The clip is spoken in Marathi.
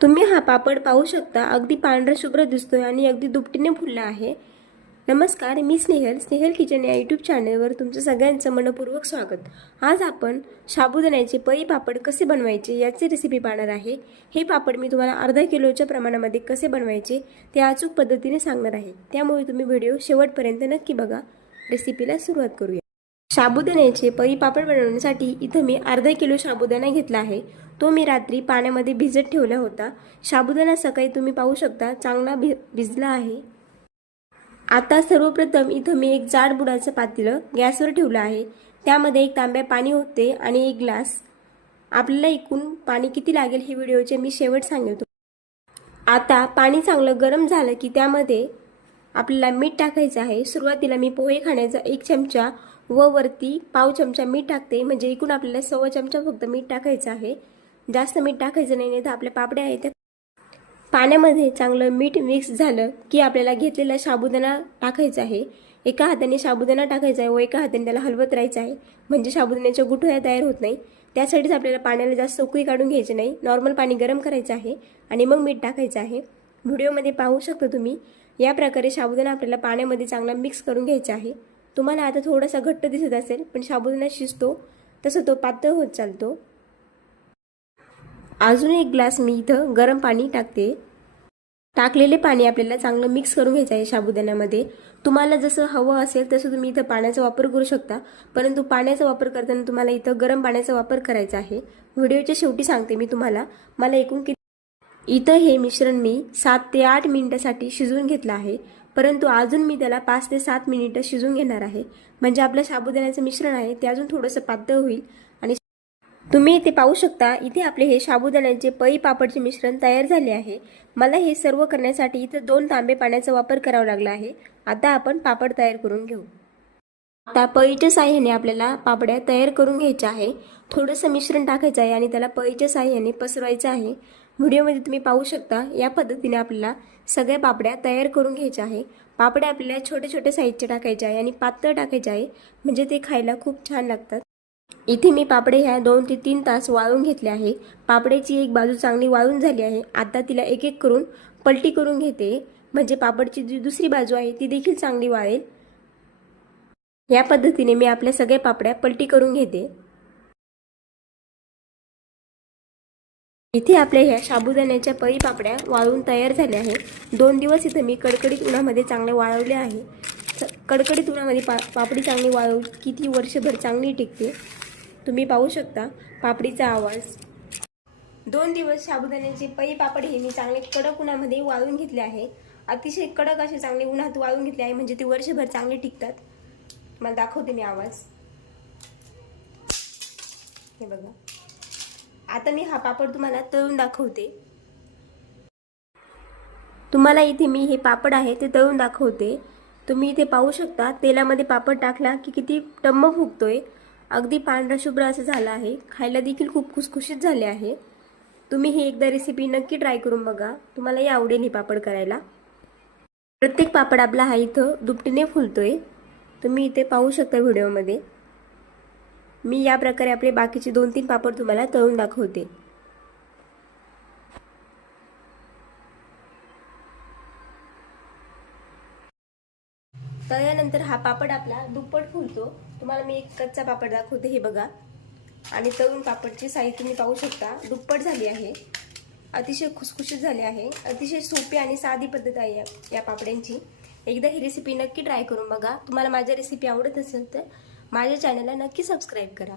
तुम्ही हा पापड पाहू शकता, अगदी पांढरा शुभ्र दिसतोय आणि अगदी दुपटीने फुलला आहे। नमस्कार, मी स्नेहल किचन या यूट्यूब चॅनलवर तुमचं सगळ्यांचं मनपूर्वक स्वागत। आज आपण साबुदाण्याचे पळी पापड कसे बनवायचे याची रेसिपी पाहणार आहे। हे पापड मी तुम्हाला अर्धा किलोच्या प्रमाणामध्ये कसे बनवायचे ते अचूक पद्धतीने सांगणार आहे, त्यामुळे तुम्ही व्हिडिओ शेवटपर्यंत नक्की बघा। रेसिपीला सुरुवात करूया। साबुदाण्याचे पळी पापड बनवण्यासाठी इथं मी अर्धा किलो साबुदाणा घेतला आहे। तो मी रात्री पाण्यामध्ये भिजत ठेवला होता। साबुदाणा सकाळी तुम्ही पाहू शकता चांगला भिजला आहे। आता सर्वप्रथम इथं मी एक जाड बुडाचं पातेलं गॅसवर ठेवलं आहे। त्यामध्ये एक तांब्या पाणी होते आणि एक ग्लास। आपल्याला एकूण पाणी किती लागेल हे व्हिडिओचे मी शेवट सांगेल। आता पाणी चांगलं गरम झालं की त्यामध्ये आपल्याला मीठ टाकायचं आहे। सुरुवातीला मी पोहे खाण्याचा 1 चमचा व वरती पाव चमचा मीठ टाकते, म्हणजे एकूण आपल्याला 1.25 चमचा फक्त मीठ टाकायचं आहे। जास्त मीठ टाकायचं नाही, तर आपल्या पापड्या आहेत पाण्यामध्ये चांगलं मीठ मिक्स झालं की आपल्याला घेतलेला साबुदाणा टाकायचा आहे। एका हाताने साबुदाणा टाकायचा आहे व एका हाताने त्याला हलवत राहायचं आहे, म्हणजे साबुदाण्याच्या गुठळ्या तयार होत नाही। त्यासाठीच आपल्याला पाण्याला जास्त उकळी काढून घ्यायची नाही, नॉर्मल पाणी गरम करायचं आहे आणि मग मीठ टाकायचं आहे। व्हिडिओमध्ये पाहू शकता तुम्ही या प्रकारे साबुदाणा आपल्याला पाण्यामध्ये चांगला मिक्स करून घ्यायचा आहे। तुम्हाला आता थोडासा घट्ट दिसत असेल, पण साबुदाणा शिजतो तसं तो पातळ होत चालतो। अजून एक ग्लास मी इथं गरम पाणी टाकते। टाकलेले पाणी आपल्याला चांगलं मिक्स करून घ्यायचं आहे साबुदाण्यामध्ये। तुम्हाला जसं हवं असेल तसं तुम्ही इथं पाण्याचा वापर करू शकता, परंतु पाण्याचा वापर करताना तुम्हाला इथं गरम पाण्याचा वापर करायचा आहे। व्हिडिओच्या शेवटी सांगते मी तुम्हाला मला एकूण इथं हे मिश्रण मी 7 ते 8 मिनिटांसाठी शिजवून घेतलं आहे, परंतु अजून मी त्याला 5 ते 7 मिनिटं शिजवून घेणार आहे, म्हणजे आपलं साबुदाण्याचं मिश्रण आहे ते अजून थोडंसं पातळ होईल। आणि तुम्ही इथे पाहू शकता, इथे आपले हे साबुदाण्याचे पळी पापडचे मिश्रण तयार झाले आहे। मला हे सर्व करण्यासाठी इथं 2 तांबे पाण्याचा वापर करावा लागला आहे। आता आपण पापड तयार करून घेऊ। आता पळीच्या साहाय्याने आपल्याला पापड्या तयार करून घ्यायच्या आहे। थोडंसं मिश्रण टाकायचं आहे आणि त्याला पळीच्या साहाय्याने पसरवायचं आहे। व्हिडिओमध्ये तुम्ही पाहू शकता या पद्धतीने आपल्याला सगळ्या पापड्या तयार करून घ्यायच्या आहे। पापड्या आपल्याला छोटे छोटे साईजचे टाकायचे आहे आणि पातळ टाकायचे आहे, म्हणजे ते खायला खूप छान लागतात। इथे मी पापडे ह्या 2 ते 3 तास वाळून घेतले आहे। पापड्याची एक बाजू चांगली वाळून झाली आहे। आता तिला एक एक करून पलटी करून घेते, म्हणजे पापडची जी दुसरी बाजू आहे ती देखील चांगली वाळेल। या पद्धतीने मी आपल्या सगळ्या पापड्या पलटी करून घेते। इथे आपल्या ह्या साबुदाण्याच्या पळी पापड्या वाळून तयार झाल्या आहेत। 2 दिवस इथे मी कडकडीत उन्हामध्ये चांगले वाळवले आहे। कडकडीत उन्हामध्ये पापडी चांगली वाळवली की ती वर्षभर चांगली टिकते। तुम्ही पाहू शकता पापडीचा आवाज। 2 दिवस साबुदाण्याचे पळी पापड हे मी चांगले कडक उन्हामध्ये वाळवून घेतले आहे। अतिशय कडक असे चांगले उन्हात वाळवून घेतले आहे, म्हणजे ते वर्षभर चांगले टिकतात। मला दाखवते मी आवाज, हे बघा। आता मी हा पापड तुम्हाला तळून दाखवते। तुम्हाला इथे मी हे पापड आहे ते तळून दाखवते। तुम्ही इथे पाहू शकता तेलामध्ये पापड टाकला की किती टम्म फुगतोय, अगदी पांढरा शुभ्र असं झालं आहे। खायला देखील खूप खुसखुशीत झाले आहे। तुम्ही ही एकदा रेसिपी नक्की ट्राय करून बघा, तुम्हालाही आवडेल हे पापड करायला। प्रत्येक पापड आपला हा इथं दुपटीने फुलतोय, तुम्ही इथे पाहू शकता व्हिडिओमध्ये। मी या प्रकारे आपले बाकीचे 2-3 पापड तुम्हाला तळून दाखवते। तळल्यानंतर हा पापड आपला दुप्पट फुलतो। तुम्हाला मी एक कच्चा पापड दाखवते, हे बघा। आणि तळून पापडची साईज तुम्ही पाहू शकता दुप्पट झाली आहे, अतिशय खुसखुशीत झाले आहे। अतिशय सोपी आणि साधी पद्धत आहे या पापड्यांची। एकदा ही रेसिपी नक्की ट्राय करून बघा। तुम्हाला माझी रेसिपी आवडत असेल तर माझ्या चॅनलला नक्की सबस्क्राइब करा।